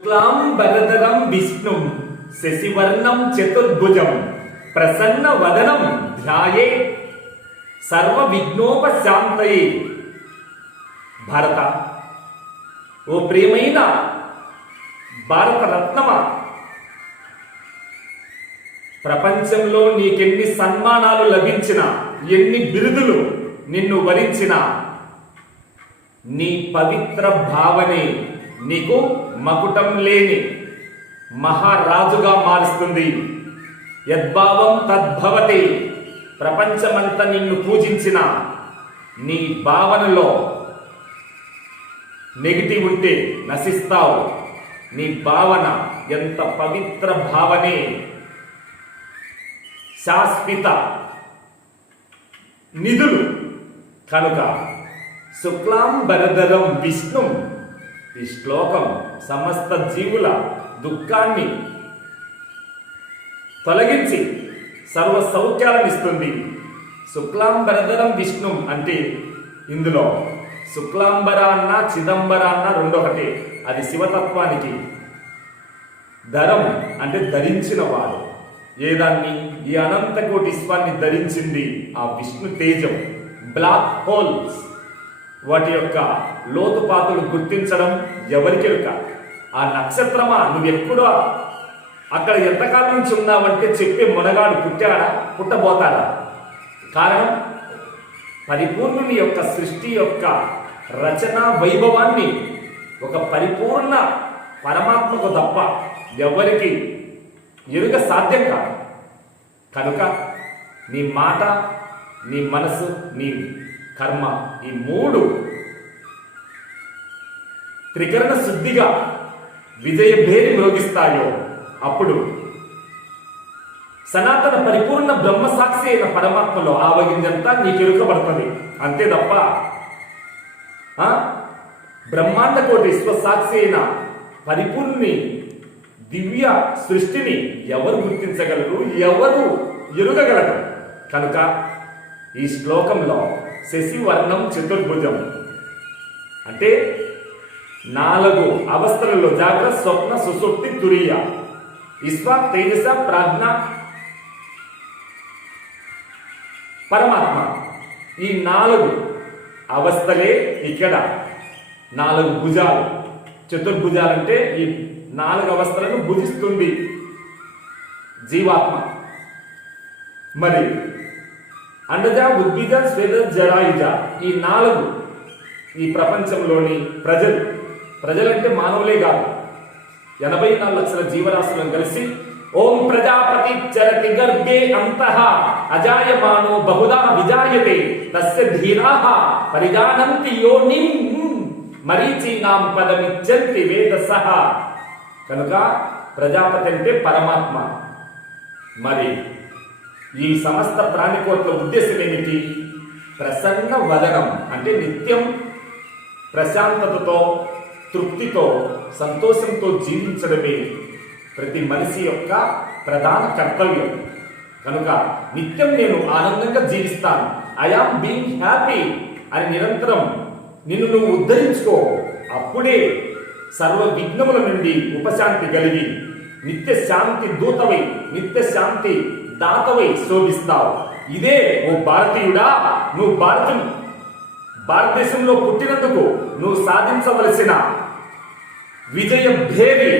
శుక్లాంబరధరం విష్ణుం శశివర్ణం చతుర్భుజం ప్రసన్న వదనం ధ్యాయే సర్వ విఘ్నోపశాంతయే. భారత, ఓ ప్రియమైన భారత రత్నమా, ప్రపంచంలో నీకెన్ని సన్మానాలు లభించినా, ఎన్ని బిరుదులు నిన్ను వరించినా, నీ పవిత్ర భావనే నీకు మకుటం లేని మహారాజుగా మారుస్తుంది. యద్భావం తద్భవతి. ప్రపంచమంతా నిన్ను పూజించిన నీ భావనలో నెగిటివ్ ఉంటే నశిస్తావు. నీ భావన ఎంత పవిత్ర భావనే శాశ్వత నిధులు కనుక శుక్లాంబరధరం విష్ణు. ఈ శ్లోకం సమస్త జీవుల దుఃఖాన్ని తొలగించి సర్వ సౌఖ్యాలను ఇస్తుంది. శుక్లాంబరధరం విష్ణు అంటే ఇందులో శుక్లాంబర అన్న చిదంబర అన్న రెండొకటే. అది శివతత్వానికి. ధరం అంటే ధరించిన వాడు. ఏదాన్ని? ఈ అనంత కోటి విశ్వాన్ని ధరించింది ఆ విష్ణు తేజం. బ్లాక్ హోల్స్ వాటి యొక్క లోతుపాతులు గుర్తించడం ఎవరికెరుక? ఆ నక్షత్రమా, నువ్వెప్పుడో అక్కడ ఎంతకాలం నుంచి ఉన్నావంటే చెప్పే మునగాడు పుట్టాడా, పుట్టబోతాడా? కారణం, పరిపూర్ణుని యొక్క సృష్టి యొక్క రచన వైభవాన్ని ఒక పరిపూర్ణ పరమాత్మకు తప్ప ఎవరికి ఎరుగ సాధ్యం కాదు. కనుక నీ మాట, నీ మనసు, నీ కర్మ, ఈ మూడు త్రికరణ శుద్ధిగా విజయభేరి మ్రోగిస్తాయో అప్పుడు సనాతన పరిపూర్ణ బ్రహ్మసాక్షి అయిన పరమాత్మలో ఆవగింజంతా నీకు ఎరుకబడుతుంది. అంతే తప్ప బ్రహ్మాండ కోటి స్వసాక్షి అయిన పరిపూర్ణి దివ్య సృష్టిని ఎవరు గుర్తించగలరు, ఎవరు ఎరుగగలరు? కనుక ఈ శ్లోకంలో శశివర్ణం చతుర్భుజం అంటే 4 అవస్థలలో జాగ్రత్త, స్వప్న, సుషుప్తి, తురీయ, విశ్వ, తేజస, ప్రాజ్ఞ, పరమాత్మ. ఈ 4 అవస్థలే ఇక్కడ 4 భుజాలు. చతుర్భుజాలంటే ఈ 4 అవస్థలను భుజిస్తుంది జీవాత్మ. మరి అండజ, ఉద్భిజ, స్వేద, జరాయుజ, ఈ 4 ఈ ప్రపంచంలోని ప్రజలంటే మానవులే కాదు, 84 లక్షల జీవరాశులను కలిసి ఓం ప్రజాపతి చరతి గర్భే అంతః అజాయమానో బహుదా విజాయతే తస్య ధీరాః పరిజానంతి యోనిం మరీచీనాం పదమిచ్చంతి వేదసః. కనుక ప్రజాపతి అంటే పరమాత్మ. మరి ఈ సమస్త ప్రాణికోట్ల ఉద్దేశం ఏమిటి? ప్రసన్న వదనం అంటే నిత్యం ప్రశాంతతతో, తృప్తితో, సంతోషంతో జీవించడమే ప్రతి మనిషి యొక్క ప్రధాన కర్తవ్యం. కనుక నిత్యం నేను ఆనందంగా జీవిస్తాను, ఐఆమ్ బీయింగ్ హ్యాపీ అని నిరంతరం నిన్ను నువ్వు ఉద్ధరించుకో. అప్పుడే సర్వ విఘ్నముల నుండి ఉపశాంతి కలిగి నిత్య శాంతి దూతవై, నిత్య శాంతి దాతవై శోభిస్తావు. ఇదే ఓ భారతీయుడా, నువ్వు భారతదేశంలో పుట్టినందుకు నువ్వు సాధించవలసిన విజయ భేరి